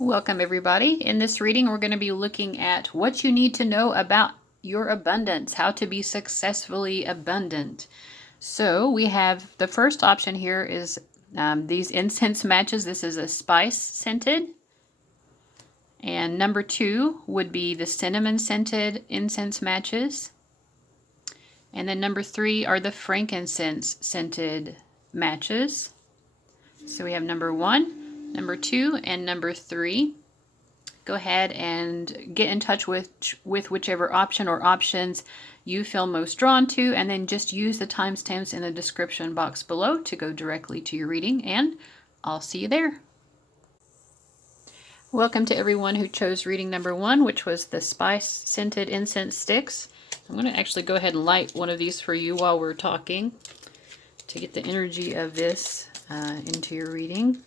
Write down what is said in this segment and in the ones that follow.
Welcome everybody. In this reading we're going to be looking at what you need to know about your abundance, how to be successfully abundant. So we have the first option here is these incense matches. This is a spice scented. And number 2 would be the cinnamon scented incense matches. And then number 3 are the frankincense scented matches. So we have number 1, number 2, and number 3. Go ahead and get in touch with whichever option or options you feel most drawn to, and then just use the timestamps in the description box below to go directly to your reading, and I'll see you there. Welcome to everyone who chose reading number 1, which was the spice scented incense sticks. I'm going to actually go ahead and light one of these for you while we're talking to get the energy of this into your reading.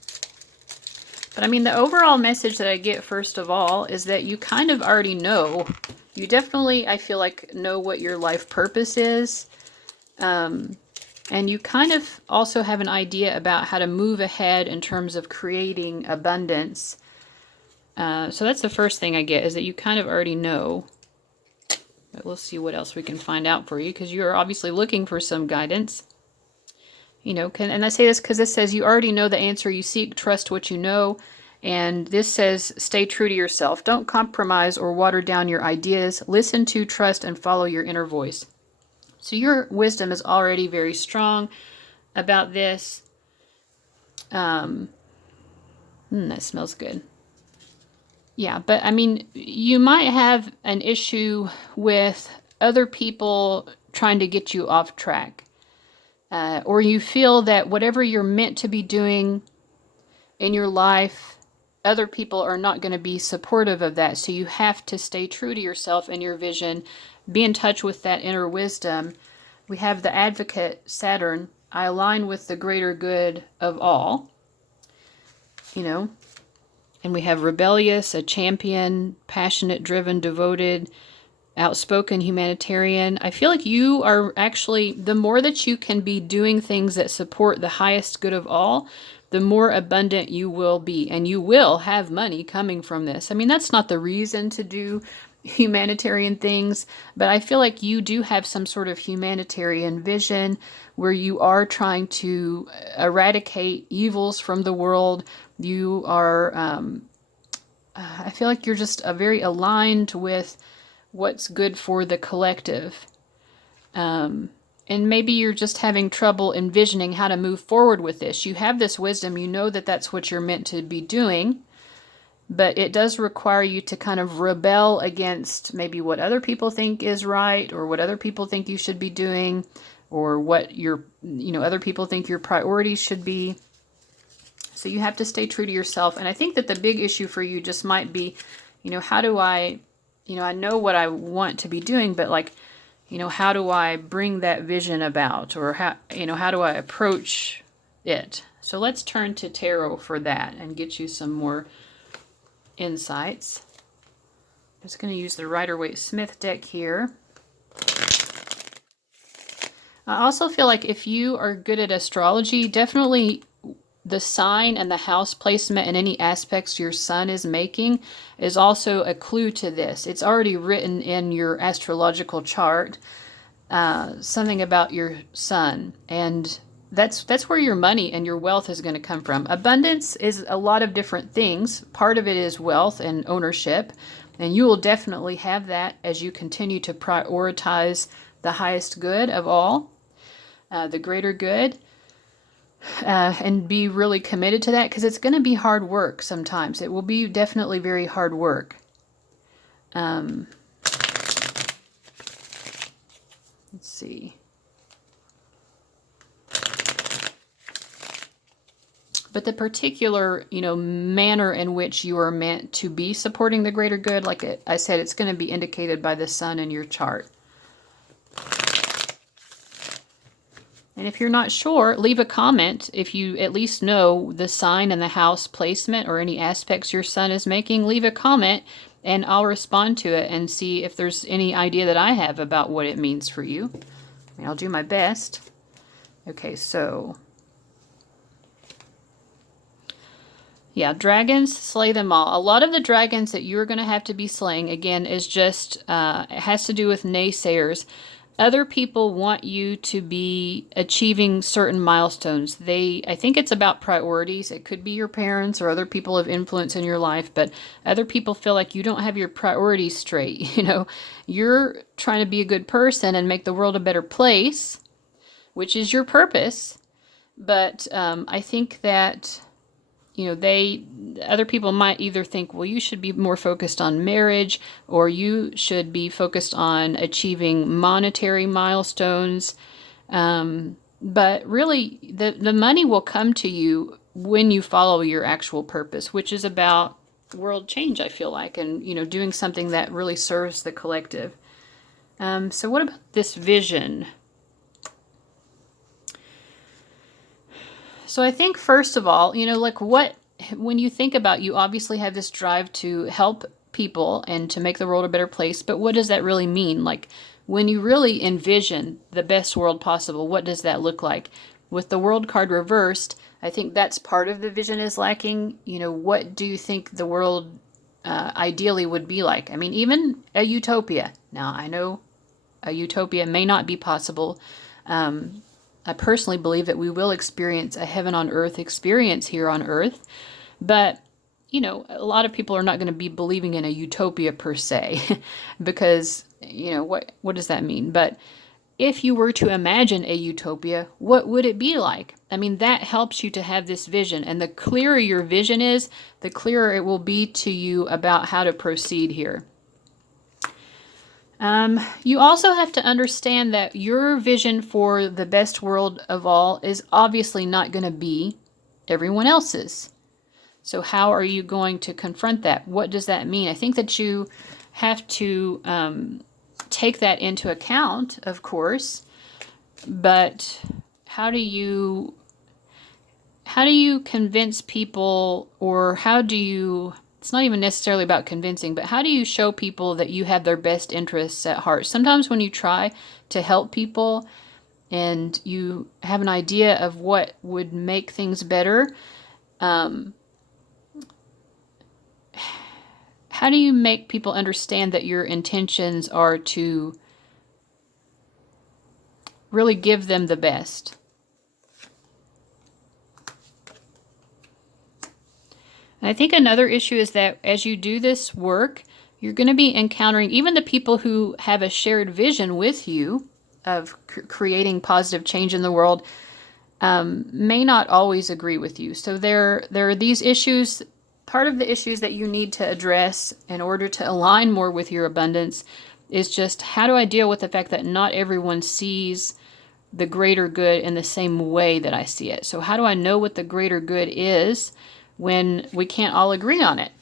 But I mean, the overall message that I get, first of all, is that you kind of already know. You definitely, I feel like, know what your life purpose is. And you kind of also have an idea about how to move ahead in terms of creating abundance. So that's the first thing I get, is that you kind of already know. But we'll see what else we can find out for you, because you are obviously looking for some guidance. You know, and I say this because this says you already know the answer you seek, trust what you know. And this says stay true to yourself. Don't compromise or water down your ideas. Listen to, trust, and follow your inner voice. So your wisdom is already very strong about this. That smells good. Yeah, but I mean, you might have an issue with other people trying to get you off track. Or you feel that whatever you're meant to be doing in your life, other people are not going to be supportive of that. So you have to stay true to yourself and your vision. Be in touch with that inner wisdom. We have the Advocate, Saturn. I align with the greater good of all. You know. And we have rebellious, a champion, passionate, driven, devoted, outspoken, humanitarian. I feel like you are actually, the more that you can be doing things that support the highest good of all, the more abundant you will be, and you will have money coming from this. I mean, that's not the reason to do humanitarian things, but I feel like you do have some sort of humanitarian vision where you are trying to eradicate evils from the world. You are, I feel like you're just very aligned with what's good for the collective. And maybe you're just having trouble envisioning how to move forward with this. You have this wisdom, you know that that's what you're meant to be doing, but it does require you to kind of rebel against maybe what other people think is right, or what other people think you should be doing, or what your, other people think your priorities should be. So you have to stay true to yourself. And I think that the big issue for you just might be, how do I, I know what I want to be doing, but like, how do I bring that vision about, or how do I approach it? So let's turn to tarot for that and get you some more insights. I'm just going to use the Rider-Waite-Smith deck here. I also feel like if you are good at astrology, definitely the sign and the house placement and any aspects your sun is making is also a clue to this. It's already written in your astrological chart, something about your sun, and that's where your money and your wealth is going to come from. Abundance is a lot of different things. Part of it is wealth and ownership, and you will definitely have that as you continue to prioritize the highest good of all, the greater good. And be really committed to that, because it's going to be hard work sometimes. It will be definitely very hard work. Let's see. But the particular, manner in which you are meant to be supporting the greater good, like I said, it's going to be indicated by the sun in your chart. And if you're not sure, leave a comment. If you at least know the sign and the house placement or any aspects your sun is making, leave a comment and I'll respond to it and see if there's any idea that I have about what it means for you. I mean, I'll do my best. Okay, so Yeah, dragons, slay them all. A lot of the dragons that you're going to have to be slaying, again, is just, it has to do with naysayers. Other people want you to be achieving certain milestones. I think it's about priorities. It could be your parents or other people of influence in your life, but other people feel like you don't have your priorities straight. You're trying to be a good person and make the world a better place, which is your purpose. But I think that other people might either think, well, you should be more focused on marriage, or you should be focused on achieving monetary milestones. But really, the money will come to you when you follow your actual purpose, which is about world change, I feel like, and, doing something that really serves the collective. So what about this vision? So I think, first of all, when you think about, you obviously have this drive to help people and to make the world a better place, but what does that really mean? Like, when you really envision the best world possible, what does that look like? With the world card reversed, I think that's part of the vision is lacking. What do you think the world ideally would be like? I mean, even a utopia. Now, I know a utopia may not be possible. I personally believe that we will experience a heaven on earth experience here on earth. But, a lot of people are not going to be believing in a utopia per se, because, what does that mean? But if you were to imagine a utopia, what would it be like? I mean, that helps you to have this vision. And the clearer your vision is, the clearer it will be to you about how to proceed here. You also have to understand that your vision for the best world of all is obviously not going to be everyone else's. So how are you going to confront that? What does that mean? I think that you have to take that into account, of course, but how do you convince people, or it's not even necessarily about convincing, but how do you show people that you have their best interests at heart? Sometimes when you try to help people and you have an idea of what would make things better, how do you make people understand that your intentions are to really give them the best? And I think another issue is that as you do this work, you're going to be encountering even the people who have a shared vision with you of creating positive change in the world may not always agree with you. So there are these issues. Part of the issues that you need to address in order to align more with your abundance is just, how do I deal with the fact that not everyone sees the greater good in the same way that I see it? So how do I know what the greater good is when we can't all agree on it?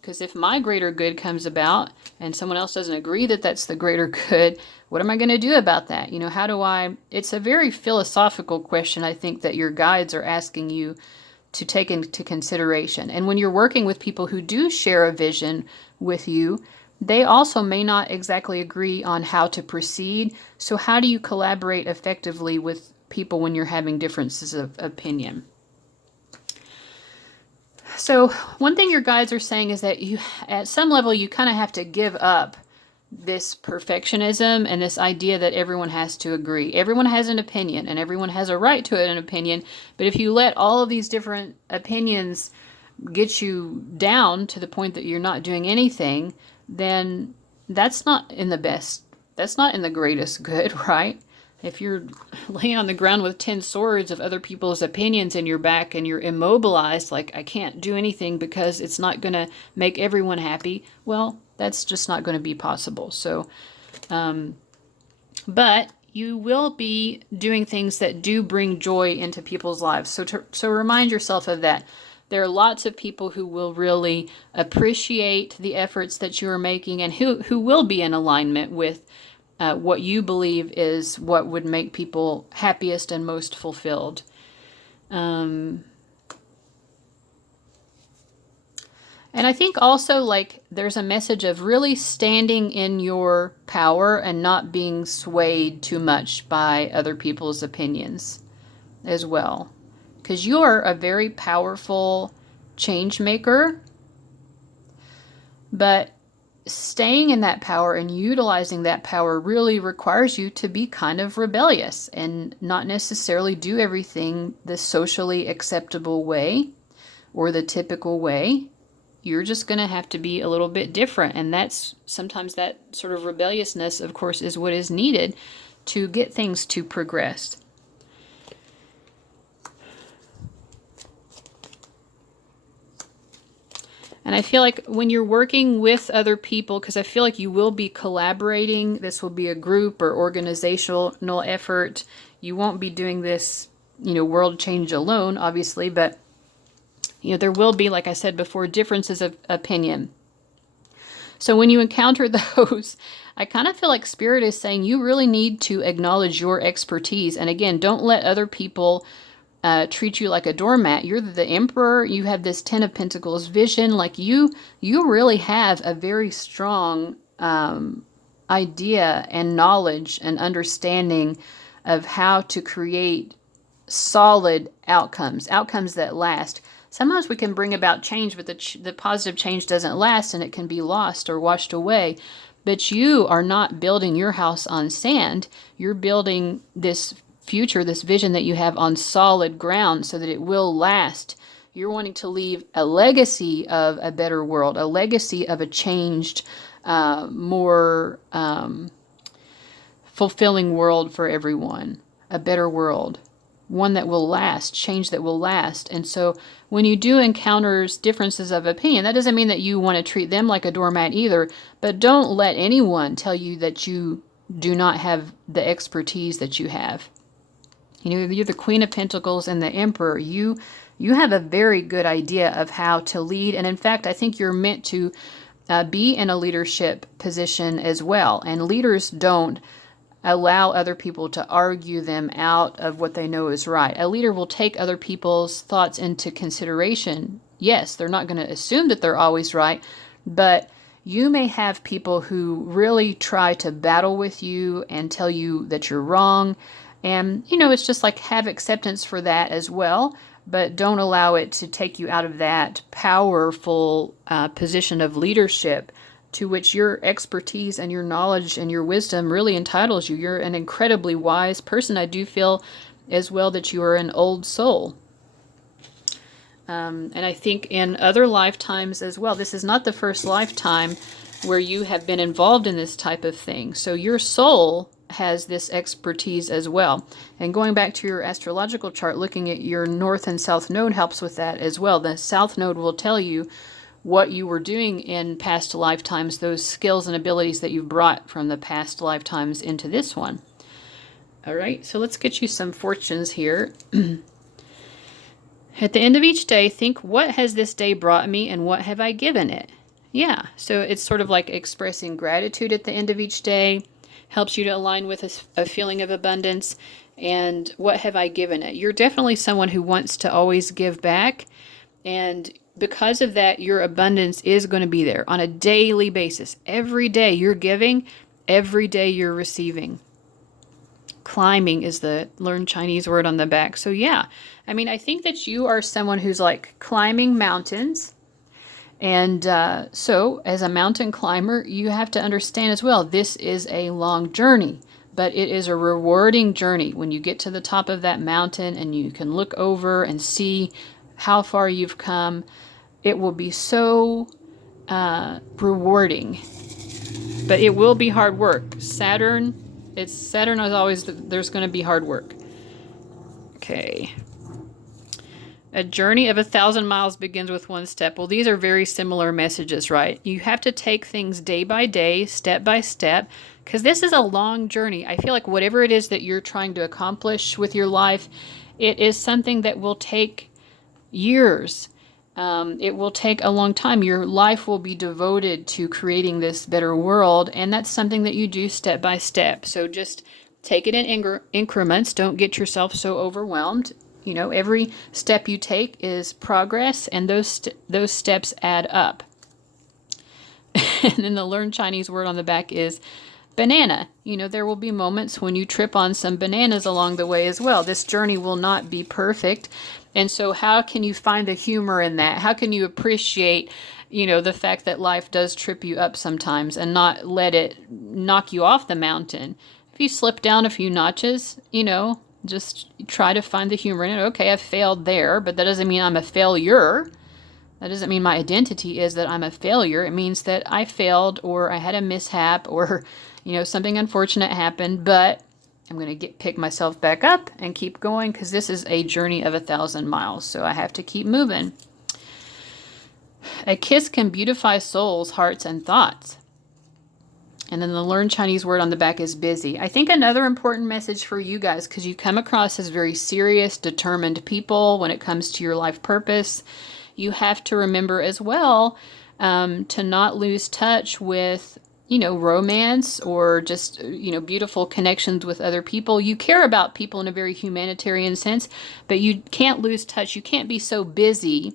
Because if my greater good comes about and someone else doesn't agree that that's the greater good, what am I going to do about that? It's a very philosophical question, I think, that your guides are asking you to take into consideration. And when you're working with people who do share a vision with you, they also may not exactly agree on how to proceed. So how do you collaborate effectively with people when you're having differences of opinion? So one thing your guides are saying is that at some level, you kind of have to give up this perfectionism and this idea that everyone has to agree. Everyone has an opinion and everyone has a right to an opinion. But if you let all of these different opinions get you down to the point that you're not doing anything, then that's not in the greatest good, right? If you're laying on the ground with 10 swords of other people's opinions in your back and you're immobilized, like, I can't do anything because it's not going to make everyone happy, well, that's just not going to be possible. So, but you will be doing things that do bring joy into people's lives. So remind yourself of that. There are lots of people who will really appreciate the efforts that you are making and who will be in alignment with what you believe is what would make people happiest and most fulfilled. And I think also, like, there's a message of really standing in your power and not being swayed too much by other people's opinions as well. Because you're a very powerful change maker, but staying in that power and utilizing that power really requires you to be kind of rebellious and not necessarily do everything the socially acceptable way or the typical way. You're just going to have to be a little bit different. And that's sometimes that sort of rebelliousness, of course, is what is needed to get things to progress. And I feel like when you're working with other people, because I feel like you will be collaborating, this will be a group or organizational effort. You won't be doing this, world change alone, obviously, but, there will be, like I said before, differences of opinion. So when you encounter those, I kind of feel like Spirit is saying you really need to acknowledge your expertise. And again, don't let other people treat you like a doormat. You're the Emperor. You have this 10 of Pentacles vision. Like you really have a very strong idea and knowledge and understanding of how to create solid outcomes that last. Sometimes we can bring about change, but the positive change doesn't last and it can be lost or washed away. But you are not building your house on sand. You're building this future, this vision that you have on solid ground so that it will last. You're wanting to leave a legacy of a better world, a legacy of a changed, more fulfilling world for everyone, a better world, one that will last, change that will last. And so when you do encounter differences of opinion, that doesn't mean that you want to treat them like a doormat either, but don't let anyone tell you that you do not have the expertise that you have. You're the Queen of Pentacles and the Emperor. You have a very good idea of how to lead. And in fact, I think you're meant to be in a leadership position as well. And leaders don't allow other people to argue them out of what they know is right. A leader will take other people's thoughts into consideration. Yes, they're not going to assume that they're always right, but you may have people who really try to battle with you and tell you that you're wrong. And, it's just like have acceptance for that as well, but don't allow it to take you out of that powerful position of leadership to which your expertise and your knowledge and your wisdom really entitles you. You're an incredibly wise person. I do feel as well that you are an old soul. And I think in other lifetimes as well, this is not the first lifetime where you have been involved in this type of thing. So your soul has this expertise as well. And going back to your astrological chart, looking at your north and south node helps with that as well. The south node will tell you what you were doing in past lifetimes, those skills and abilities that you've brought from the past lifetimes into this one. All right, so let's get you some fortunes here. At the end of each day, think, what has this day brought me and what have I given it? Yeah, so it's sort of like expressing gratitude at the end of each day. Helps you to align with a feeling of abundance. And what have I given it? You're definitely someone who wants to always give back. And because of that, your abundance is going to be there on a daily basis. Every day you're giving, every day you're receiving. Climbing is the learned Chinese word on the back. So yeah, I think that you are someone who's like climbing mountains. And so as a mountain climber, you have to understand as well, this is a long journey, but it is a rewarding journey. When you get to the top of that mountain and you can look over and see how far you've come, it will be so rewarding. But it will be hard work. Saturn is always, there's going to be hard work. Okay. A journey of 1,000 miles begins with one step. Well, these are very similar messages, right? You have to take things day by day, step by step, because this is a long journey. I feel like whatever it is that you're trying to accomplish with your life, it is something that will take years. It will take a long time. Your life will be devoted to creating this better world, and that's something that you do step by step. So just take it in increments. Don't get yourself so overwhelmed. Every step you take is progress, and those steps add up. And then the learned Chinese word on the back is banana. There will be moments when you trip on some bananas along the way as well. This journey will not be perfect. And so how can you find the humor in that? How can you appreciate, the fact that life does trip you up sometimes and not let it knock you off the mountain? If you slip down a few notches, just try to find the humor in it. Okay, I failed there, but that doesn't mean I'm a failure. That doesn't mean my identity is that I'm a failure. It means that I failed or I had a mishap or, something unfortunate happened, but I'm going to pick myself back up and keep going because this is a journey of 1,000 miles. So I have to keep moving. A kiss can beautify souls, hearts, and thoughts. And then the learn Chinese word on the back is busy. I think another important message for you guys, because you come across as very serious, determined people when it comes to your life purpose, you have to remember as well to not lose touch with, romance or just, beautiful connections with other people. You care about people in a very humanitarian sense, but you can't lose touch. You can't be so busy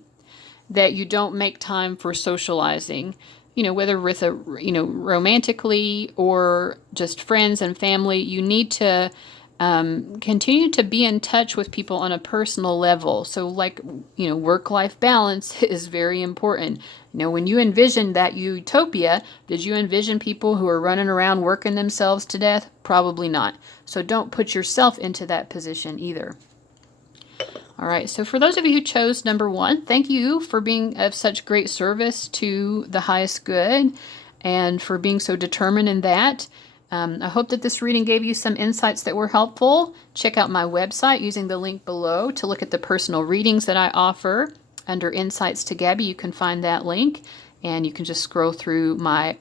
that you don't make time for socializing, whether with romantically or just friends and family. You need to continue to be in touch with people on a personal level. So work-life balance is very important. When you envision that utopia, did you envision people who are running around working themselves to death? Probably not. So don't put yourself into that position either. All right, so for those of you who chose number 1, thank you for being of such great service to the highest good and for being so determined in that. I hope that this reading gave you some insights that were helpful. Check out my website using the link below to look at the personal readings that I offer. Under Insights to Gabby, you can find that link, and you can just scroll through my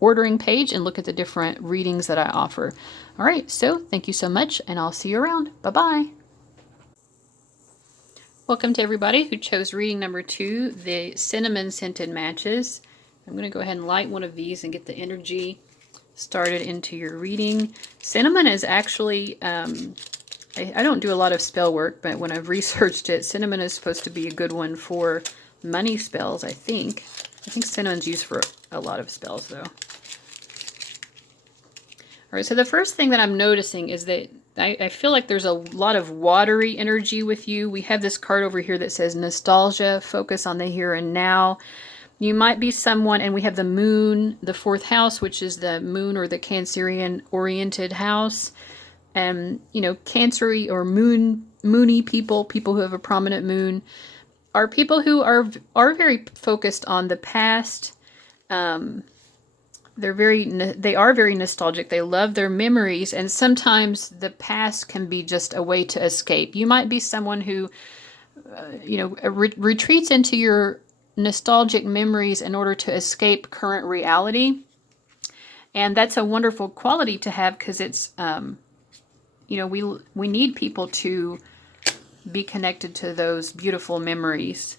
ordering page and look at the different readings that I offer. All right, so thank you so much, and I'll see you around. Bye-bye. Welcome to everybody who chose reading number 2, the cinnamon scented matches. I'm going to go ahead and light one of these and get the energy started into your reading. Cinnamon is actually, I don't do a lot of spell work, but when I've researched it, cinnamon is supposed to be a good one for money spells, I think. I think cinnamon's used for a lot of spells, though. All right, so the first thing that I'm noticing is that I feel like there's a lot of watery energy with you. We have this card over here that says nostalgia, focus on the here and now. You might be someone, and we have the moon, the 4th house, which is the moon or the Cancerian oriented house. Cancery or moony people who have a prominent moon, are people who are very focused on the past. They are very nostalgic. They love their memories, and sometimes the past can be just a way to escape. You might be someone who, retreats into your nostalgic memories in order to escape current reality. And that's a wonderful quality to have because it's, we need people to be connected to those beautiful memories.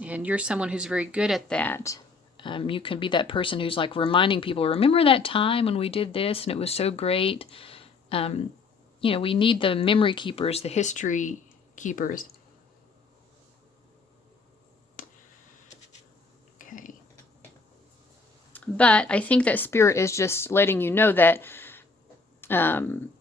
And you're someone who's very good at that. You can be that person who's like reminding people, remember that time when we did this and it was so great. We need the memory keepers, the history keepers. Okay. But I think that Spirit is just letting you know that,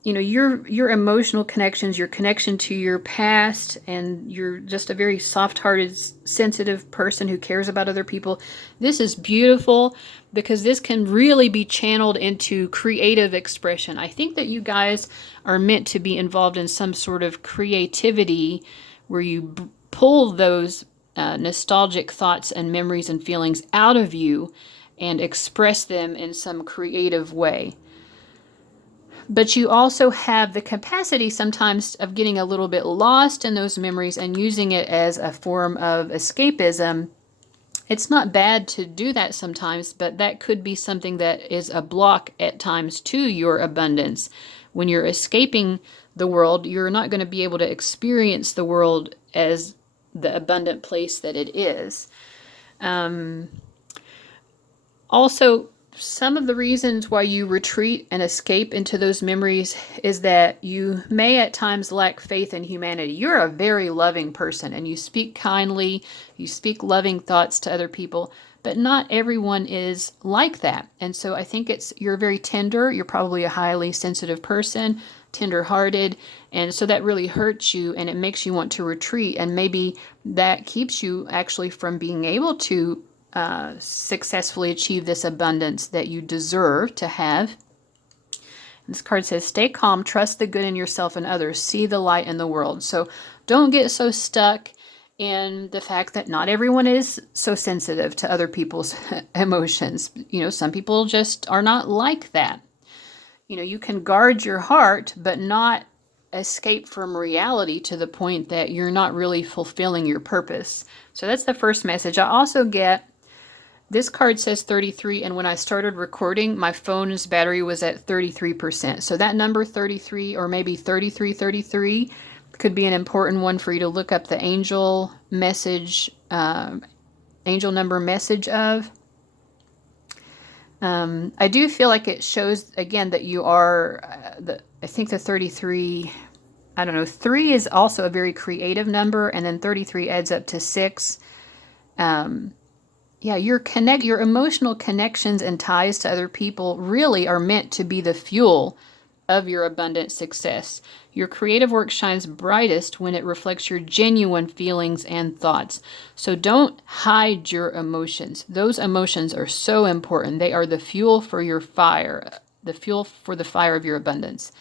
your emotional connections, your connection to your past, and you're just a very soft-hearted, sensitive person who cares about other people. This is beautiful because this can really be channeled into creative expression. I think that you guys are meant to be involved in some sort of creativity where you pull those nostalgic thoughts and memories and feelings out of you and express them in some creative way. But you also have the capacity sometimes of getting a little bit lost in those memories and using it as a form of escapism. It's not bad to do that sometimes, but that could be something that is a block at times to your abundance. When you're escaping the world, you're not going to be able to experience the world as the abundant place that it is. Also, some of the reasons why you retreat and escape into those memories is that you may at times lack faith in humanity. You're a very loving person and you speak kindly, you speak loving thoughts to other people, but not everyone is like that. And so I think you're very tender. You're probably a highly sensitive person, tender-hearted, and so that really hurts you, and it makes you want to retreat, and maybe that keeps you actually from being able to successfully achieve this abundance that you deserve to have. This card says, stay calm, trust the good in yourself and others, see the light in the world. So don't get so stuck in the fact that not everyone is so sensitive to other people's emotions. You know, some people just are not like that. You know, you can guard your heart, but not escape from reality to the point that you're not really fulfilling your purpose. So that's the first message. I also get, this card says 33, and when I started recording, my phone's battery was at 33%. So that number 33, or maybe 3333, could be an important one for you to look up the angel message, angel number message of. I do feel like it shows, again, that you are, I think the 33, I don't know, 3 is also a very creative number, and then 33 adds up to 6. Yeah, your emotional connections and ties to other people really are meant to be the fuel of your abundant success. Your creative work shines brightest when it reflects your genuine feelings and thoughts. So don't hide your emotions. Those emotions are so important. They are the fuel for your fire, the fuel for the fire of your abundance.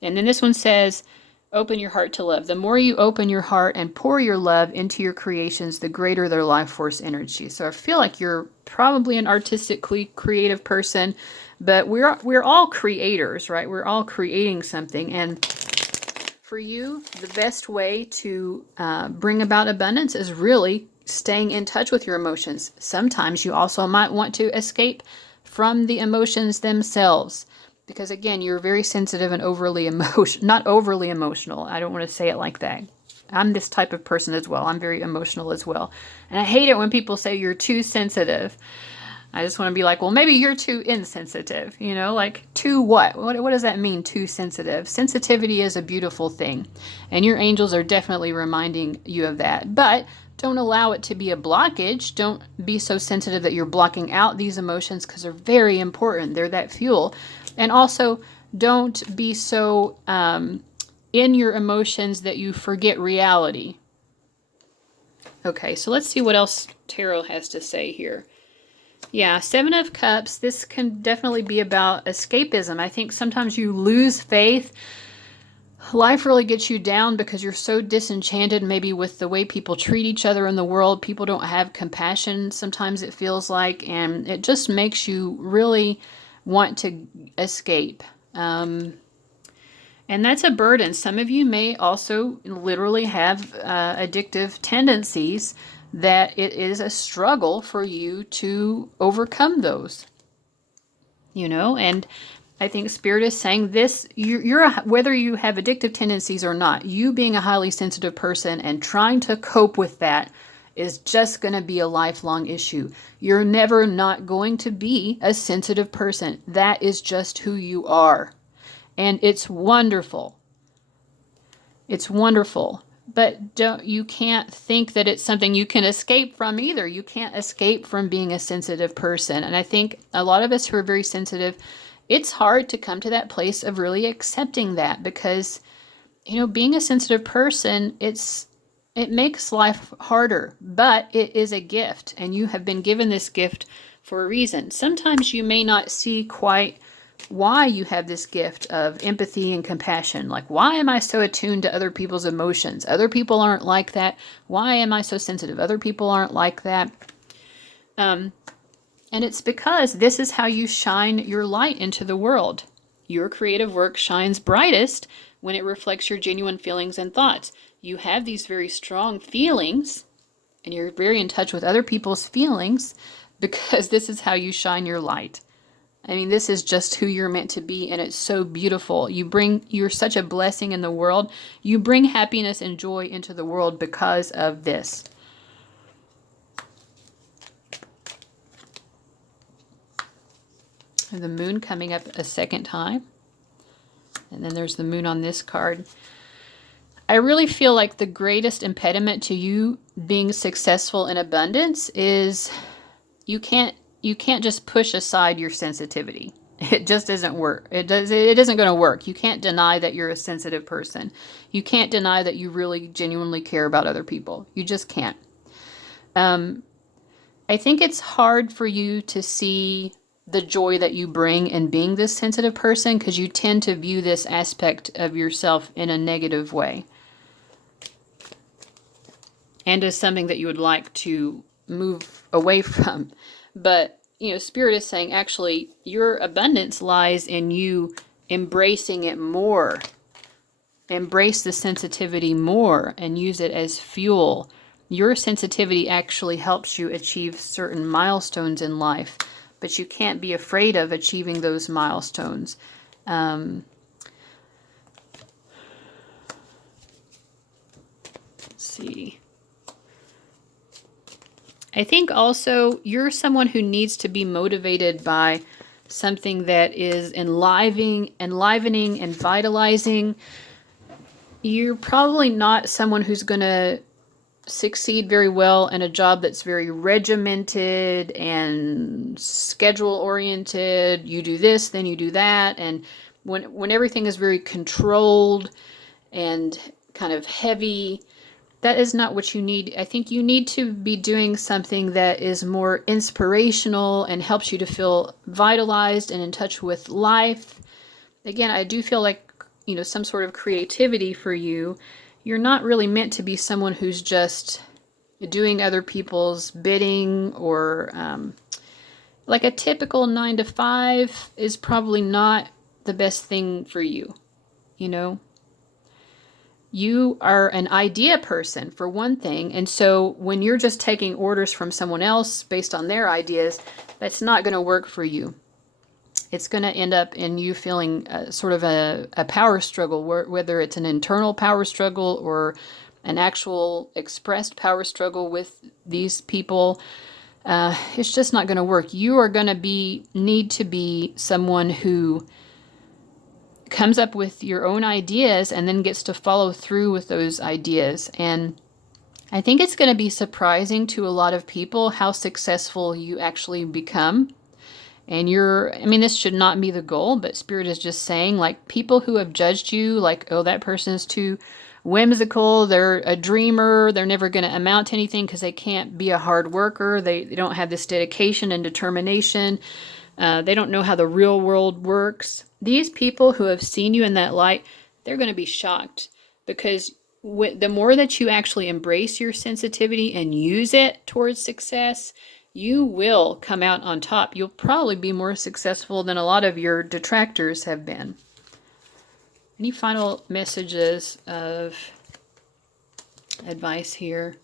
And then this one says, open your heart to love. The more you open your heart and pour your love into your creations, the greater their life force energy. So I feel like you're probably an artistically creative person, but we're all creators, right? We're all creating something. And for you, the best way to bring about abundance is really staying in touch with your emotions. Sometimes you also might want to escape from the emotions themselves. Because again, you're very sensitive and not overly emotional. I don't want to say it like that. I'm this type of person as well. I'm very emotional as well. And I hate it when people say you're too sensitive. I just want to be like, well, maybe you're too insensitive. You know, like too what? What does that mean, too sensitive? Sensitivity is a beautiful thing. And your angels are definitely reminding you of that. But don't allow it to be a blockage. Don't be so sensitive that you're blocking out these emotions, because they're very important. They're that fuel. And also, don't be so in your emotions that you forget reality. Okay, so let's see what else Tarot has to say here. Yeah, 7 of Cups. This can definitely be about escapism. I think sometimes you lose faith. Life really gets you down because you're so disenchanted maybe with the way people treat each other in the world. People don't have compassion, sometimes it feels like, and it just makes you really want to escape. And that's a burden. Some of you may also literally have addictive tendencies that it is a struggle for you to overcome those. You know, and I think Spirit is saying this, whether you have addictive tendencies or not, you being a highly sensitive person and trying to cope with that is just going to be a lifelong issue. You're never not going to be a sensitive person. That is just who you are. And it's wonderful. It's wonderful. But you can't think that it's something you can escape from either. You can't escape from being a sensitive person. And I think a lot of us who are very sensitive, it's hard to come to that place of really accepting that, because, you know, being a sensitive person, it makes life harder, but it is a gift, and you have been given this gift for a reason. Sometimes you may not see quite why you have this gift of empathy and compassion. Like, why am I so attuned to other people's emotions? Other people aren't like that. Why am I so sensitive? Other people aren't like that. And it's because this is how you shine your light into the world. Your creative work shines brightest when it reflects your genuine feelings and thoughts. You have these very strong feelings, and you're very in touch with other people's feelings, because this is how you shine your light. I mean, this is just who you're meant to be, and it's so beautiful. You're such a blessing in the world. You bring happiness and joy into the world because of this. And the moon coming up a second time. And then there's the moon on this card. I really feel like the greatest impediment to you being successful in abundance is you can't just push aside your sensitivity. It just doesn't work. It isn't going to work. You can't deny that you're a sensitive person. You can't deny that you really genuinely care about other people. You just can't. I think it's hard for you to see the joy that you bring in being this sensitive person because you tend to view this aspect of yourself in a negative way and as something that you would like to move away from. But, you know, Spirit is saying actually your abundance lies in you embracing it more. Embrace the sensitivity more and use it as fuel. Your sensitivity actually helps you achieve certain milestones in life, but you can't be afraid of achieving those milestones. Let's see. I think also you're someone who needs to be motivated by something that is enlivening and vitalizing. You're probably not someone who's going to succeed very well in a job that's very regimented and schedule oriented. You do this, then you do that. And when everything is very controlled and kind of heavy, that is not what you need. I think you need to be doing something that is more inspirational and helps you to feel vitalized and in touch with life. Again, I do feel like, you know, some sort of creativity for you. You're not really meant to be someone who's just doing other people's bidding or like a typical 9-to-5 is probably not the best thing for you. You know, you are an idea person for one thing. And so when you're just taking orders from someone else based on their ideas, that's not going to work for you. It's going to end up in you feeling sort of a power struggle, whether it's an internal power struggle or an actual expressed power struggle with these people. It's just not going to work. You are going to need to be someone who comes up with your own ideas and then gets to follow through with those ideas. And I think it's going to be surprising to a lot of people how successful you actually become. And this should not be the goal, but Spirit is just saying, like, people who have judged you, like, oh, that person is too whimsical, they're a dreamer, they're never going to amount to anything because they can't be a hard worker, they don't have this dedication and determination, they don't know how the real world works. These people who have seen you in that light, they're going to be shocked because the more that you actually embrace your sensitivity and use it towards success, you will come out on top. You'll probably be more successful than a lot of your detractors have been. Any final messages of advice here?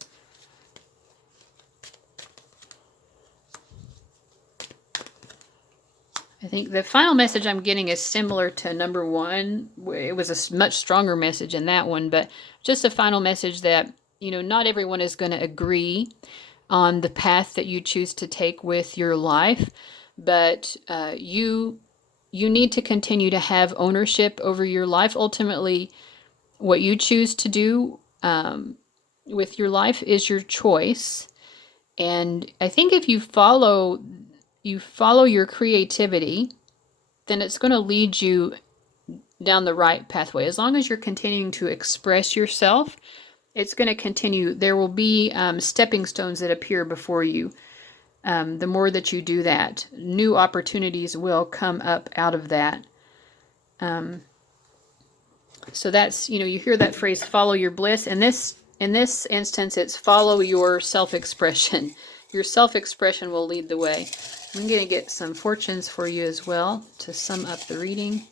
I think the final message I'm getting is similar to number 1. It was a much stronger message in that one, but just a final message that, you know, not everyone is going to agree on the path that you choose to take with your life, but you need to continue to have ownership over your life. Ultimately, what you choose to do with your life is your choice. And I think if you follow your creativity, then it's going to lead you down the right pathway. As long as you're continuing to express yourself, it's going to continue. There will be stepping stones that appear before you. The more that you do that, new opportunities will come up out of that. So that's, you know, you hear that phrase, follow your bliss. In this instance, it's follow your self-expression. Your self-expression will lead the way. I'm going to get some fortunes for you as well to sum up the reading.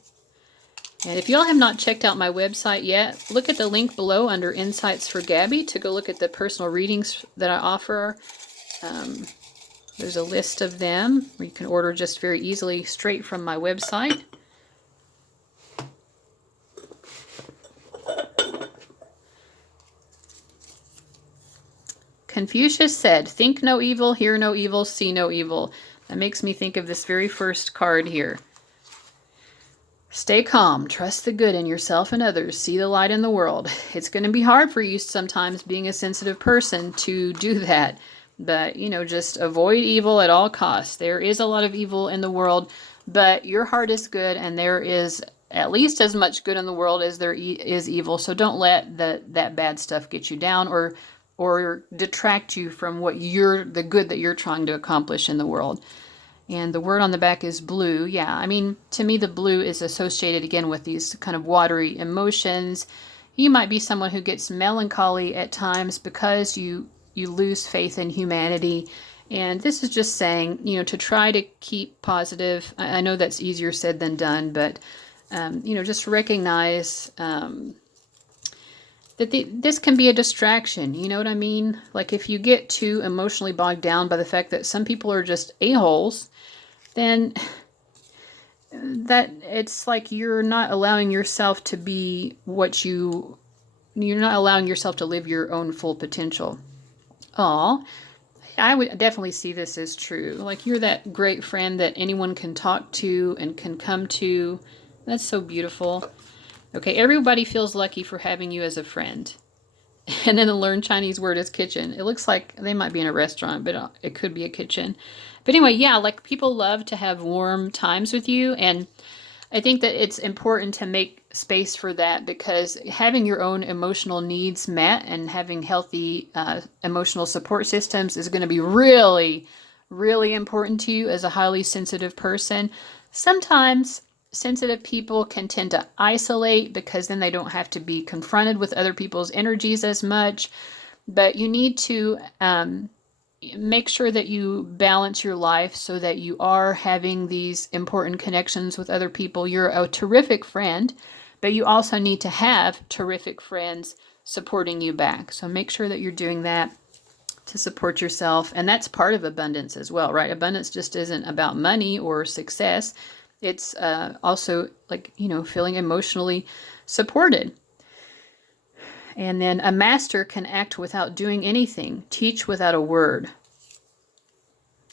And if y'all have not checked out my website yet, look at the link below under Insights for Gabby to go look at the personal readings that I offer. There's a list of them where you can order just very easily straight from my website. Confucius said, think no evil, hear no evil, see no evil. That makes me think of this very first card here. Stay calm, trust the good in yourself and others, see the light in the world. It's going to be hard for you sometimes, being a sensitive person, to do that. But, you know, just avoid evil at all costs. There is a lot of evil in the world. but your heart is good, and there is at least as much good in the world as there is evil. So don't let that bad stuff get you down or detract you from the good that you're trying to accomplish in the world. And the word on the back is blue. Yeah, I mean, to me, the blue is associated again with these kind of watery emotions. You might be someone who gets melancholy at times because you lose faith in humanity. And this is just saying, to try to keep positive. I know that's easier said than done, but, just recognize that this can be a distraction. You know what I mean? Like if you get too emotionally bogged down by the fact that some people are just a-holes, then that it's like you're not allowing yourself to be you're not allowing yourself to live your own full potential. I would definitely see this as true. Like you're that great friend that anyone can talk to and can come to. That's so beautiful. Okay, everybody feels lucky for having you as a friend. And then the learned Chinese word is kitchen. It looks like they might be in a restaurant, but it could be a kitchen. But anyway, yeah, like people love to have warm times with you. And I think that it's important to make space for that, because having your own emotional needs met and having healthy emotional support systems is going to be really, really important to you as a highly sensitive person. Sometimes sensitive people can tend to isolate because then they don't have to be confronted with other people's energies as much. But you need to make sure that you balance your life so that you are having these important connections with other people. You're a terrific friend, but you also need to have terrific friends supporting you back. So make sure that you're doing that to support yourself. And that's part of abundance as well, right? Abundance just isn't about money or success. It's also like, feeling emotionally supported. And then a master can act without doing anything, teach without a word.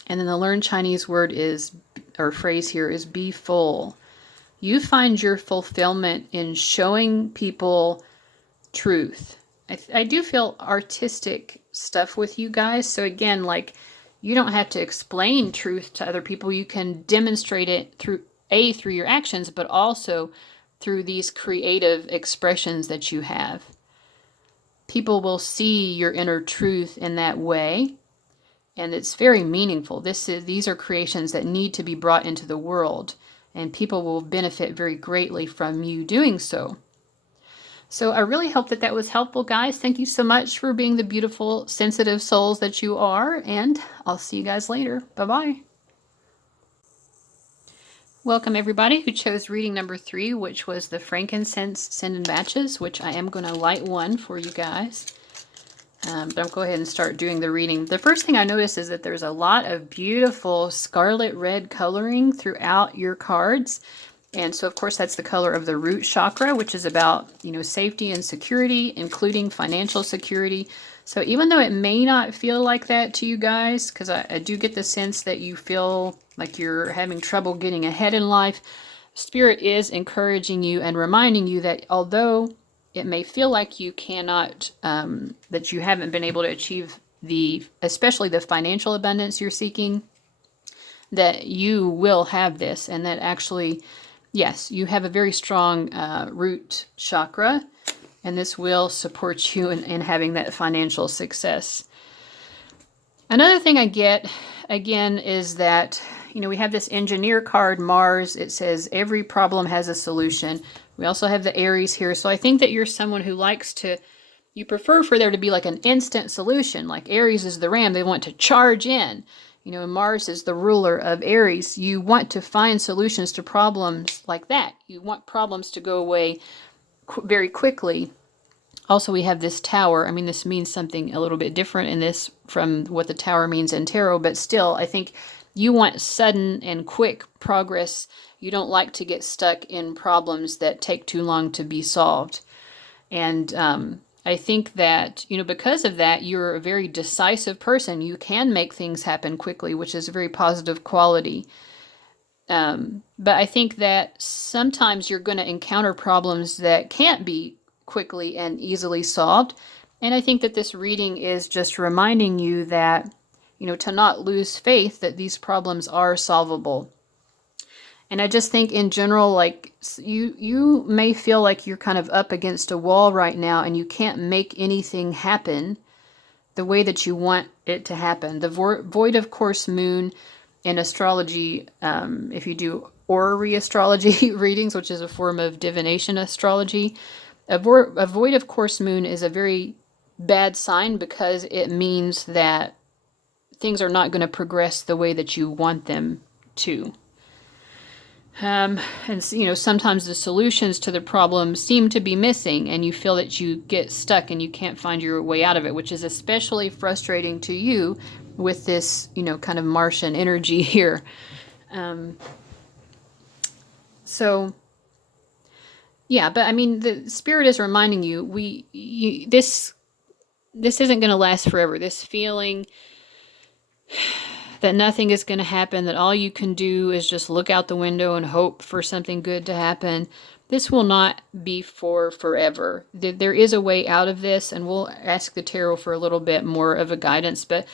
And then the learned Chinese word phrase here is be full. You find your fulfillment in showing people truth. I do feel artistic stuff with you guys. So again, like you don't have to explain truth to other people. You can demonstrate it through your actions, but also through these creative expressions that you have. People will see your inner truth in that way, and it's very meaningful. These are creations that need to be brought into the world, and people will benefit very greatly from you doing so. So I really hope that was helpful, guys. Thank you so much for being the beautiful, sensitive souls that you are, and I'll see you guys later. Bye-bye. Welcome everybody who chose reading number 3, which was the frankincense scented matches, which I am going to light one for you guys. But I'll go ahead and start doing the reading. The first thing I notice is that there's a lot of beautiful scarlet red coloring throughout your cards. And so, of course, that's the color of the root chakra, which is about, safety and security, including financial security. So even though it may not feel like that to you guys, because I do get the sense that you feel like you're having trouble getting ahead in life, Spirit is encouraging you and reminding you that although it may feel like you cannot, that you haven't been able to achieve especially the financial abundance you're seeking, that you will have this, and that actually, yes, you have a very strong root chakra, and this will support you in having that financial success. Another thing I get, again, is that, we have this engineer card, Mars. It says every problem has a solution. We also have the Aries here. So I think that you're someone who you prefer for there to be like an instant solution. Like Aries is the ram. They want to charge in. Mars is the ruler of Aries. You want to find solutions to problems like that. You want problems to go away very quickly. Also, we have this tower. I mean, this means something a little bit different in this from what the tower means in tarot, but still, I think you want sudden and quick progress. You don't like to get stuck in problems that take too long to be solved. And I think that, because of that, you're a very decisive person. You can make things happen quickly, which is a very positive quality. But I think that sometimes you're going to encounter problems that can't be quickly and easily solved. And I think that this reading is just reminding you that, to not lose faith that these problems are solvable. And I just think in general, like you may feel like you're kind of up against a wall right now and you can't make anything happen the way that you want it to happen. The void of course moon in astrology, if you do orrery astrology readings, which is a form of divination astrology, a void of course moon is a very bad sign because it means that things are not going to progress the way that you want them to. And you know, sometimes the solutions to the problem seem to be missing and you feel that you get stuck and you can't find your way out of it, which is especially frustrating to you with this, you know, kind of Martian energy here. So yeah, but I mean, the spirit is reminding you, this isn't going to last forever. This feeling that nothing is going to happen, that all you can do is just look out the window and hope for something good to happen. This will not be for forever. There is a way out of this, and we'll ask the tarot for a little bit more of a guidance. But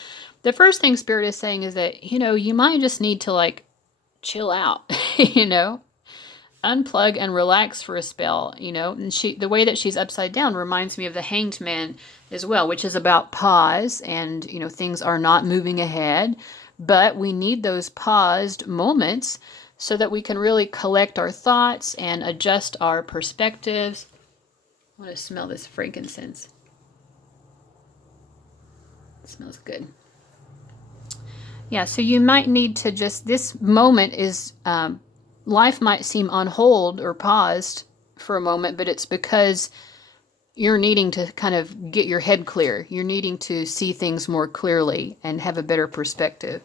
the first thing Spirit is saying is that, you know, you might just need to like chill out, you know, unplug and relax for a spell, you know. And the way that she's upside down reminds me of the Hanged Man as well, which is about pause and, you know, things are not moving ahead. But we need those paused moments so that we can really collect our thoughts and adjust our perspectives. I want to smell this frankincense. It smells good. Yeah, so you might need to just, this moment is, life might seem on hold or paused for a moment, but it's because you're needing to kind of get your head clear. You're needing to see things more clearly and have a better perspective.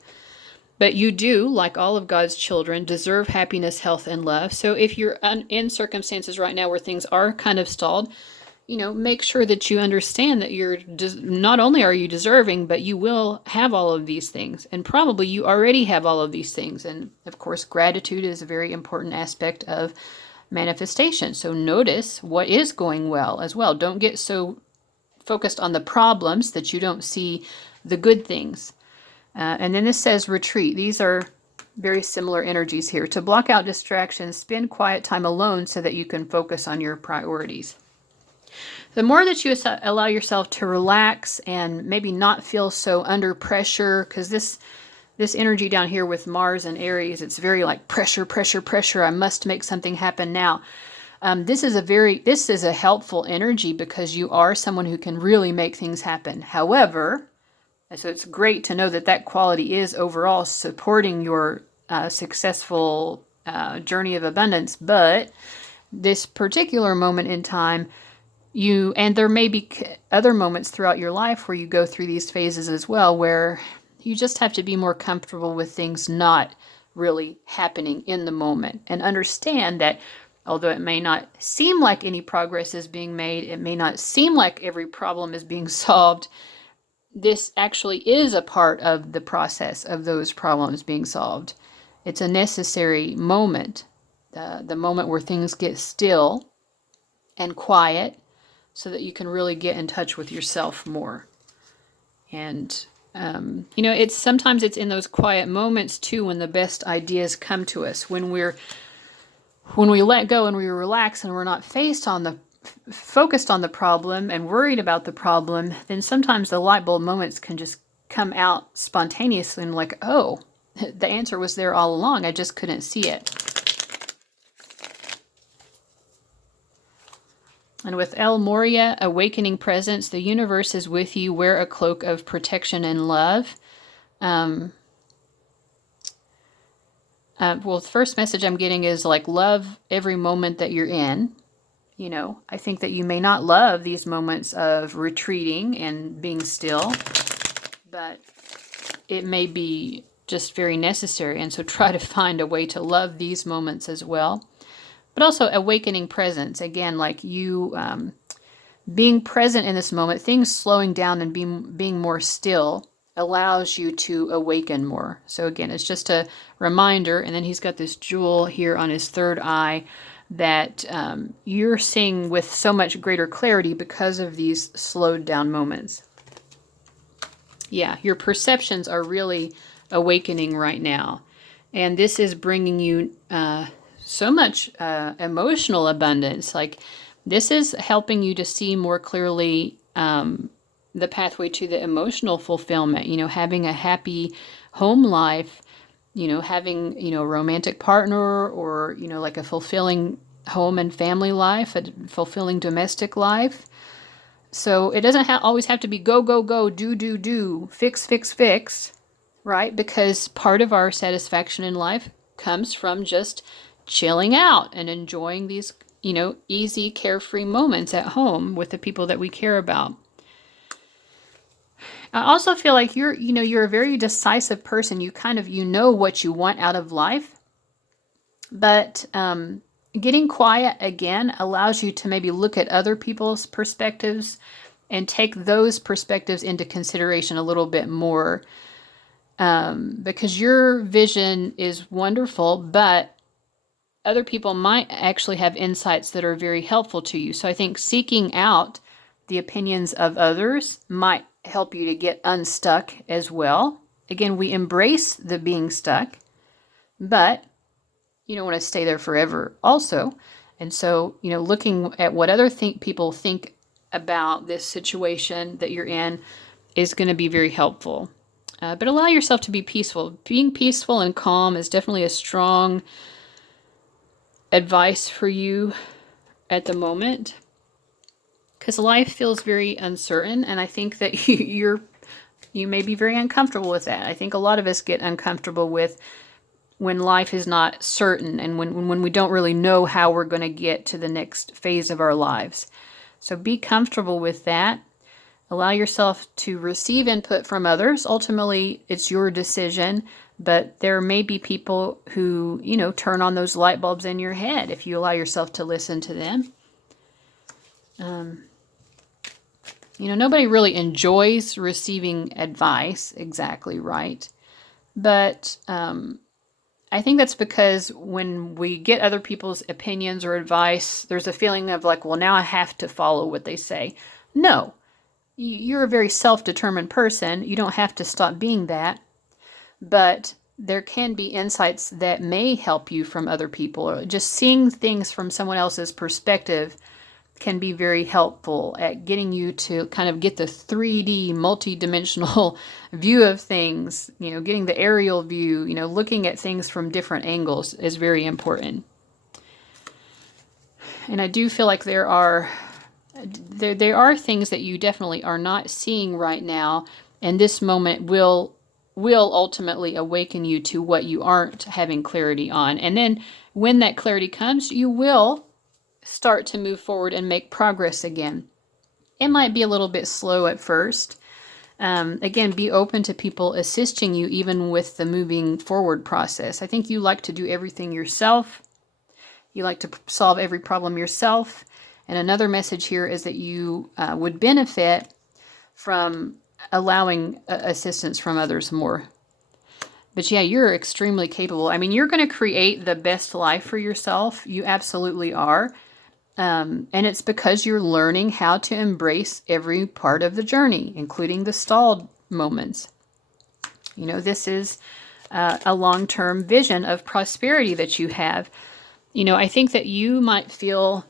But you do, like all of God's children, deserve happiness, health, and love. So if you're in circumstances right now where things are kind of stalled, you know, make sure that you understand that you're not only are you deserving, but you will have all of these things. And probably you already have all of these things. And of course, gratitude is a very important aspect of manifestation. So notice what is going well as well. Don't get so focused on the problems that you don't see the good things. And then this says retreat. These are very similar energies here. To block out distractions, spend quiet time alone so that you can focus on your priorities. The more that you allow yourself to relax and maybe not feel so under pressure, because this energy down here with Mars and Aries, it's very like pressure, pressure, pressure. I must make something happen now. This is a helpful energy because you are someone who can really make things happen. However, so it's great to know that that quality is overall supporting your successful journey of abundance. But this particular moment in time, and there may be other moments throughout your life where you go through these phases as well, where you just have to be more comfortable with things not really happening in the moment and understand that although it may not seem like any progress is being made, it may not seem like every problem is being solved, this actually is a part of the process of those problems being solved. It's a necessary moment, the moment where things get still and quiet so that you can really get in touch with yourself more. And, you know, sometimes it's in those quiet moments too when the best ideas come to us. When we let go and we relax and we're not focused on the problem and worried about the problem, then sometimes the light bulb moments can just come out spontaneously and like, oh, the answer was there all along. I just couldn't see it. And with El Moria, awakening presence, the universe is with you. Wear a cloak of protection and love. Well, the first message I'm getting is like love every moment that you're in. You know, I think that you may not love these moments of retreating and being still, but it may be just very necessary. And so try to find a way to love these moments as well. But also awakening presence. Again, like you being present in this moment, things slowing down and being more still allows you to awaken more. So again, it's just a reminder. And then he's got this jewel here on his third eye that you're seeing with so much greater clarity because of these slowed down moments. Yeah, your perceptions are really awakening right now. And this is bringing you so much emotional abundance. Like, this is helping you to see more clearly the pathway to the emotional fulfillment, having a happy home life, having, a romantic partner, or, like a fulfilling home and family life, a fulfilling domestic life. So it doesn't always have to be go, go, go, do, fix, fix, fix, right? Because part of our satisfaction in life comes from just chilling out and enjoying these, easy, carefree moments at home with the people that we care about. I also feel like you're a very decisive person. You know what you want out of life, but getting quiet again allows you to maybe look at other people's perspectives and take those perspectives into consideration a little bit more, because your vision is wonderful, but other people might actually have insights that are very helpful to you. So I think seeking out the opinions of others might help you to get unstuck as well. Again, we embrace the being stuck, but you don't want to stay there forever also. And so, looking at what other people think about this situation that you're in is going to be very helpful. But allow yourself to be peaceful. Being peaceful and calm is definitely a strong advice for you at the moment, because life feels very uncertain, and I think that you may be very uncomfortable with that. I think a lot of us get uncomfortable with when life is not certain, and when we don't really know how we're going to get to the next phase of our lives. So be comfortable with that. Allow yourself to receive input from others. Ultimately, it's your decision, but there may be people who, turn on those light bulbs in your head if you allow yourself to listen to them. Nobody really enjoys receiving advice, exactly, right? But I think that's because when we get other people's opinions or advice, there's a feeling of like, well, now I have to follow what they say. No, you're a very self-determined person. You don't have to stop being that. But there can be insights that may help you from other people. Or just seeing things from someone else's perspective can be very helpful at getting you to kind of get the 3D multi-dimensional view of things. Getting the aerial view, looking at things from different angles is very important. And I do feel like there are things that you definitely are not seeing right now, and this moment will ultimately awaken you to what you aren't having clarity on. And then when that clarity comes, you will start to move forward and make progress again. It might be a little bit slow at first. Again, be open to people assisting you even with the moving forward process. I think you like to do everything yourself. You like to solve every problem yourself. And another message here is that you would benefit from allowing assistance from others more. But yeah, you're extremely capable. I mean, you're going to create the best life for yourself. You absolutely are. And it's because you're learning how to embrace every part of the journey, including the stalled moments. This is a long-term vision of prosperity that you have. I think that you might feel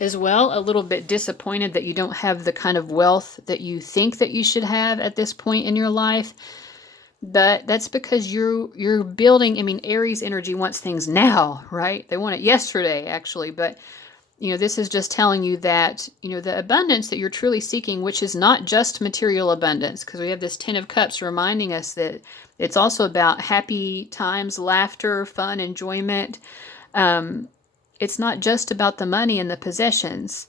as well a little bit disappointed that you don't have the kind of wealth that you think that you should have at this point in your life. But that's because you're building. I mean, Aries energy wants things now, right? They want it yesterday, actually. But, this is just telling you that, the abundance that you're truly seeking, which is not just material abundance, because we have this 10 of Cups reminding us that it's also about happy times, laughter, fun, enjoyment. It's not just about the money and the possessions,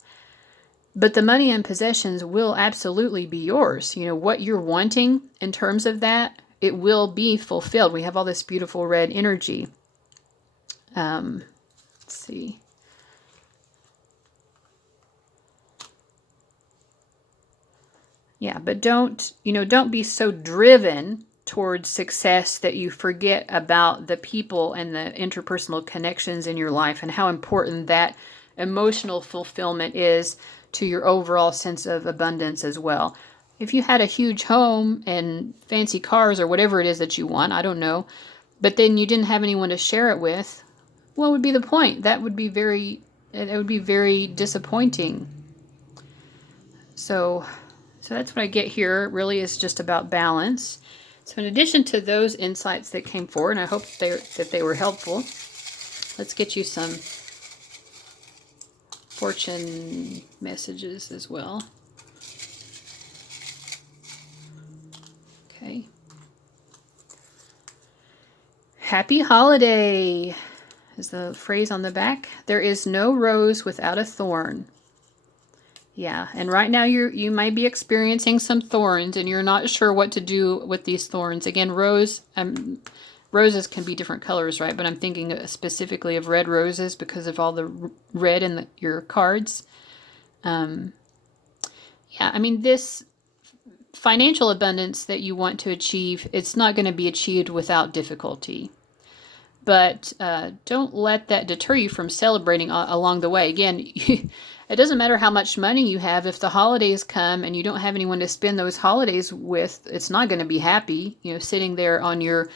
but the money and possessions will absolutely be yours. What you're wanting in terms of that, it will be fulfilled. We have all this beautiful red energy. Let's see. Yeah, but don't be so driven towards success that you forget about the people and the interpersonal connections in your life and how important that emotional fulfillment is to your overall sense of abundance as well. If you had a huge home and fancy cars or whatever it is that you want, I don't know, but then you didn't have anyone to share it with, what would be the point? That would be very disappointing. So that's what I get here. It really is just about balance. So in addition to those insights that came forward, and I hope that they were helpful, let's get you some fortune messages as well. Okay. Happy holiday is the phrase on the back. There is no rose without a thorn. Yeah, and right now you might be experiencing some thorns and you're not sure what to do with these thorns. Again, roses can be different colors, right? But I'm thinking specifically of red roses because of all the red in your cards. Yeah, I mean, this financial abundance that you want to achieve, it's not going to be achieved without difficulty. But don't let that deter you from celebrating along the way. Again, it doesn't matter how much money you have. If the holidays come and you don't have anyone to spend those holidays with, it's not going to be happy. You know, sitting there on your,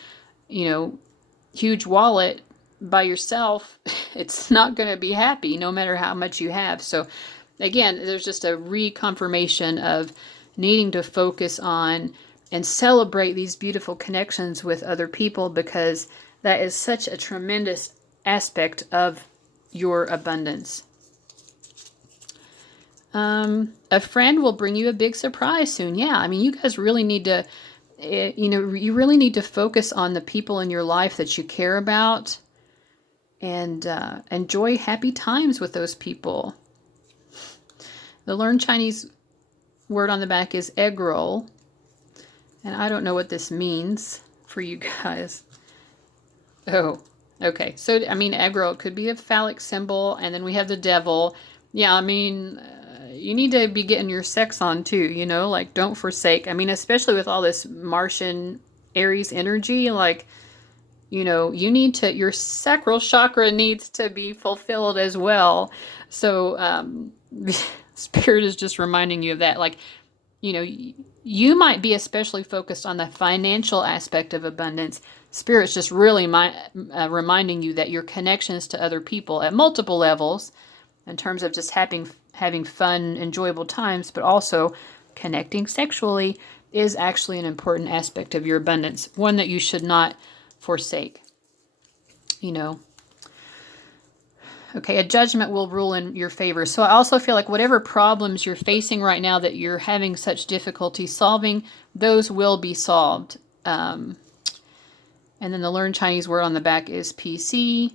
huge wallet by yourself, it's not going to be happy no matter how much you have. So again, there's just a reconfirmation of needing to focus on and celebrate these beautiful connections with other people, because that is such a tremendous aspect of your abundance. A friend will bring you a big surprise soon. Yeah, I mean, you guys really need to, you really need to focus on the people in your life that you care about and enjoy happy times with those people. The Learn Chinese word on the back is egg roll. And I don't know what this means for you guys. Oh, okay. So, I mean, egg roll could be a phallic symbol. And then we have the devil. Yeah, I mean, you need to be getting your sex on too, like don't forsake. I mean, especially with all this Martian Aries energy, like, you need to, your sacral chakra needs to be fulfilled as well. So, Spirit is just reminding you of that. Like, you might be especially focused on the financial aspect of abundance. Spirit's just really reminding you that your connections to other people at multiple levels, in terms of just having fun, enjoyable times, but also connecting sexually, is actually an important aspect of your abundance, one that you should not forsake. Okay, a judgment will rule in your favor. So I also feel like whatever problems you're facing right now that you're having such difficulty solving, those will be solved. And then the Learn Chinese word on the back is PC.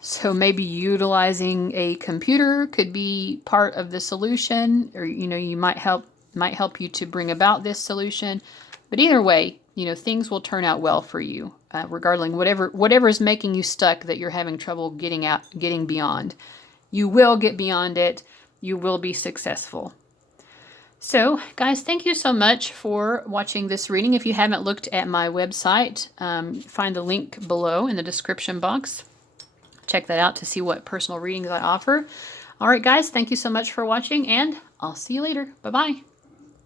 So maybe utilizing a computer could be part of the solution, or you might help you to bring about this solution. But either way, things will turn out well for you, regarding whatever is making you stuck, that you're having trouble getting beyond. You will get beyond it. You will be successful. So, guys, thank you so much for watching this reading. If you haven't looked at my website, find the link below in the description box. Check that out to see what personal readings I offer. All right, guys, thank you so much for watching, and I'll see you later. Bye-bye.